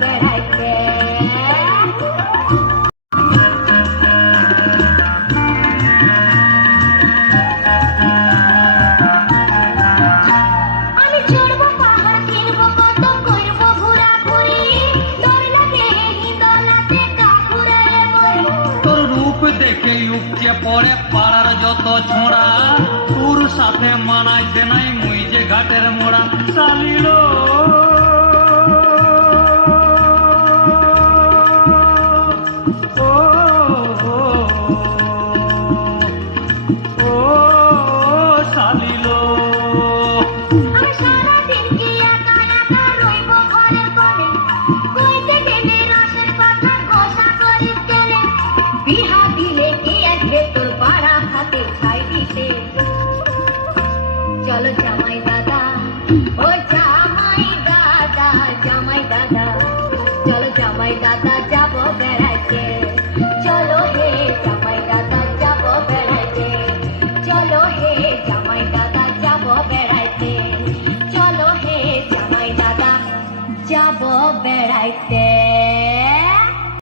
বেড়াইতে। আমি চড়বো পাহাড়, কিনবো কত, করবো ঘোরাঘুরি, ডর লাগে হিন্দোলাতে গা ঘুরাইলে মরি। তোর রূপ দেখে উপচে পড়ে পাড়ার যত ছোঁড়া, তোর সাথে মানাইছে নাই মুই যে ঘাটের মোড়া। চালিল ও ও চালিল। আমি সারাদিন কি একা একা রইবো ঘরের কোণে, কইতে গেলে রসের কথা ঘোষা করে তেলে। বিহা দিলে কি এক ভেতর পাড়া হাতে ছাই দিতে। চলো জামাই দাদা, ও জামাই দাদা, জামাই দাদা, চলো জামাই দাদা যাবো বেড়াইতে। চলো হে জামাই দাদা যাবো বেড়াইতে। চলো হে জামাই দাদা যাবো বেড়াইতে। চলো হে জামাই দাদা যাবো বেড়াইতে।